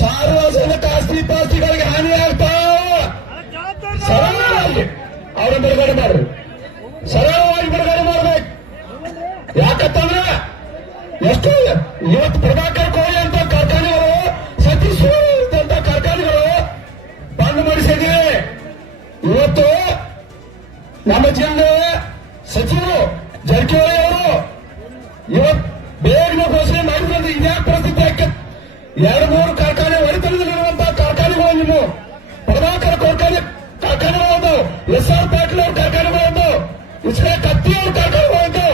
ಸಾರ್ವಜನಿಕ ಆಸ್ತಿ ಪಾಸ್ತಿಗಳಿಗೆ ಹಾನಿ ಆಗ್ತಾವ. ಸರಳವಾಗಿ ಅವ್ರನ್ನ ಬಿಡುಗಡೆ ಮಾಡ್ರಿ, ಸರಳವಾಗಿ ಬಿಡುಗಡೆ ಮಾಡ್ಬೇಕು. ಯಾಕಂತಂದ್ರೆ ಎಷ್ಟು ಇವತ್ತು ಪ್ರಭಾಕರ್ ಕೋಳಿ ಅಂತ ಕಾರ್ಖಾನೆಗಳು, ಸತೀಶ್ ಅಂತ ಕಾರ್ಖಾನೆಗಳು ಬಂದ್ ಮಾಡಿಸಿದ್ದೀವಿ. ಇವತ್ತು ನಮ್ಮ ಜಿಲ್ಲೆ ಸಚಿವರು ಜಾರಕಿಹೊಳಿ ಅವರು ಇವತ್ತು ಬೇಗನೆ ಘೋಷಣೆ ಮಾಡಿದ್ರೆ ಇದ್ಯಾಕೆ ಪರಿಸ್ಥಿತಿ ಆಕೆ 2-3 ಕಾರ್ಖಾನೆ ಒಡೆತನದಲ್ಲಿರುವಂತಹ ಕಾರ್ಖಾನೆಗಳು ನಿಮ್ಮ ಪ್ರಭಾಕರ್ ಕಾರ್ಖಾನೆಗಳು, SR ಪಾಟೀಲ್ ಅವ್ರ ಕಾರ್ಖಾನೆಗಳು, ಇಸ್ರೇ ಕತ್ತಿ ಅವ್ರ ಕಾರ್ಖಾನೆಗಳು,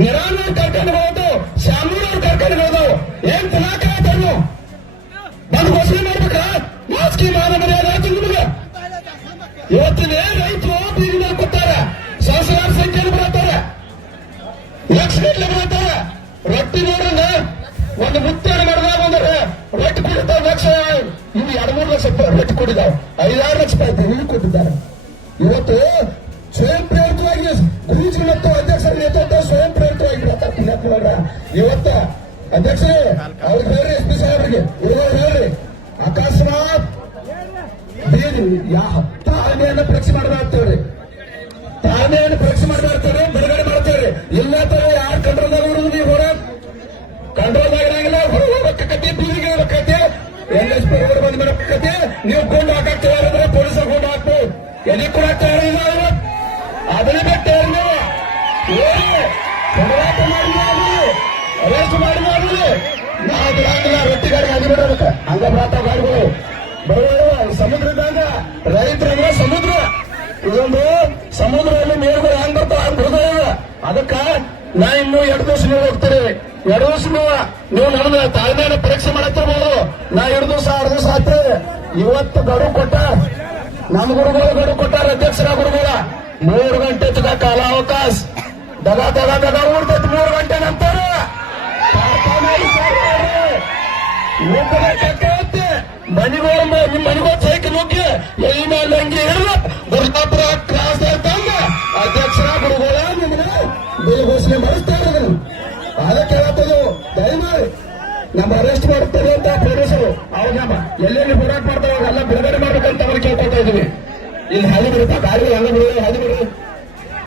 ನಿರಾನ್ ಅವ್ರ ಕಾರ್ಖಾನೆಗಳು, ಶಾಮೂರ್ ಅವ್ರ ಕಾರ್ಖಾನೆಗಳು. ಏನ್ ತಲಾಕ ಆಯ್ತು ಬಂದು ಘೋಷಣೆ ಮಾಡ್ಬೇಕಾ? ಮಾಸ್ಕಿ ಮಾನ ಮರ್ಯಾದೆ ಆಯ್ತು ನಿಮಗೆ. ಇವತ್ತಿನ ರೈತರು ಬೀದಿನಲ್ಲಿ ಕೂತಾರೆ, ಸಹಸ್ರಾರ ಸಂಖ್ಯೆಯಲ್ಲಿ ಬರುತ್ತಾರೆ, ಲಕ್ಷಗಟ್ಟಲೆ ಬರುತ್ತಾರೆ. ರೊಟ್ಟಿ ನೋಡಂಗ ಒಂದು ಮುತ್ತೇನ ಮಾಡಿದಾಗ ಅಂದ್ರೆ ರೊಟ್ಟಿ ಕೊಡಿತಾವ ಲಕ್ಷ, ಇವು 2-3 ಲಕ್ಷ ರೊಟ್ಟಿ ಕೊಟ್ಟಿದ್ದಾವೆ, 5-6 ಲಕ್ಷ ರೂಪಾಯಿ ಇವು ಕೊಟ್ಟಿದ್ದಾರೆ. ಇವತ್ತು ಸ್ವಯಂ ಪ್ರೇರಿತವಾಗಿ ಗುರುಜಿ ಮತ್ತು ಅಧ್ಯಕ್ಷರ ನೇತೃತ್ವ ಸ್ವಯಂ ಪ್ರೇರಿತವಾಗಿ ಪುಣ್ಯಾತ್ಮರ ಇವತ್ತ ಅಧ್ಯಕ್ಷರೇ ಅವ್ರಿಗೆ ಹೇಳ್ರಿ, SP ಸಾಹೇಬ್ರಿಗೆ ಹೇಳ್ರಿ, ಅಕಸ್ಮಾತ್ ತಾಳ್ಮೆಯನ್ನು ಪರೀಕ್ಷೆ ಮಾಡಬಾರ್ತೇವ್ರಿ, ತಾಳ್ಮೆಯನ್ನು ಪರೀಕ್ಷೆ ಮಾಡಬಾರ್ತೇವ್ರಿ, ಬಿಡುಗಡೆ ಮಾಡ್ತೇವ್ರಿ. ಇಲ್ಲ ತರ ಯಾರು ಕಂಟ್ರೋಲ್ದಾಗ ಇರುವುದು ನೀವು ಹೊರ ಕಂಟ್ರೋಲ್ದಾಗ ಇರಂಗಿಲ್ಲ, ಹೊರ ಹೋಗಬೇಕತಿ, ಬೀದಿಗೆ ಹೋಗಬೇಕತಿ, NSP ಹೊರ ಬಂದ್ ಮಾಡಬೇಕತಿ. ನೀವು ಗೊಂಡು ಹಾಕಕ್ ತಯಾರಿದ್ರೆ ಪೊಲೀಸರು ಗೊಂಡು ಹಾಕ್ಬೋದು, ಎಲ್ಲಿ ಕೂಡ ತಯಾರಿಲ್ಲ. ಅದನ್ನೇ ಬಿಟ್ಟು ನೀವು ಹೋರಾಟ ಮಾಡಿ ಅರೆಸ್ಟ್ ಮಾಡಿ ನಾವು ಬಿಡಂಗಿಲ್ಲ. ರೊಟ್ಟಿ ಗಾಡಿ ಹಂಗೆ ಬಿಡಬೇಕು, ಹಂಗ ಬರತಾವ ಗಾಡಿಗಳು ಬರುವ ಸಮುದ್ರದಾಗ. ರೈತರಂದ್ರೆ ಸಮುದ್ರ, ಇದೊಂದು ಸಮುದ್ರದಲ್ಲಿ ಮೇಲ್ಗಡೆ ಹಂಗ್ ಬರ್ತಾವ ಹಂಗ್ ಬಿಡೋದ. ಅದಕ್ಕ ನಾ ಇನ್ನು 2 ದಿವಸ ನೀವು ಹೋಗ್ತೀರಿ, 2 ದಿವಸ ನೀವು ನಮ್ದು ತಾಳ್ಮೆಯನ್ನು ಪರೀಕ್ಷೆ ಮಾಡತ್ತಿರ್ಬೋದು. ನಾ 2 ದಿವಸ 6 ದಿವಸ ಆಗ್ತದೆ. ಇವತ್ತು ಗಡುವು ಕೊಟ್ಟ ನಮ್ಮ ಗುರುಗಳು, ಗಡುವು ಕೊಟ್ಟಾರ ಅಧ್ಯಕ್ಷರ ಗುರುಗಳ 3 ಗಂಟೆ ತಗ ಕಾಲಾವಕಾಶ. ದಗ ಉಡ್ತೈತಿ 3 ಗಂಟೆ ನಂತರ ಮನಿಗಳು ನಿಮ್ಮ ಮನಿಗೂ ಸೈಕಲ್ ಹೋಗಿ ಎಲ್ಲಿ ಮೇಲೆ ಹಂಗೆ ಹಿಡಿದು ಗುರುತಾಪುರ ಕ್ರಾಸ್ ತಂದ ಅಧ್ಯಕ್ಷರ ಗುರುಗಳ ನಿಮ್ಗೆ ಬಿಲ್ ಘೋಷಣೆ ಮಾಡಿಸ್ತಾ ಇರೋದು. ಅದಕ್ಕೆ ಹೇಳತ್ತದು, ದಯಮಾಡಿ ನಮ್ಮ ಅರೆಸ್ಟ್ ಮಾಡುತ್ತಾರೆ ಅಂತ ಪೊಲೀಸರು ಅವ್ರು ನಮ್ಮ ಎಲ್ಲೆಲ್ಲಿ ಹೋರಾಟ ಮಾಡ್ತಾವಾಗ ಎಲ್ಲ ಬಿಡುಗಡೆ ಮಾಡ್ಬೇಕಂತ ಅವ್ರಿಗೆ ಕೇಳ್ಕೊತಾ ಇದೀವಿ. ಇಲ್ಲಿ ಹಳಿ ಬಿಡುತ್ತಾ ಗಾಡಿಗಳು ಹಂಗ ಬಿಡುವ ಹಳಿ ಬಿಡು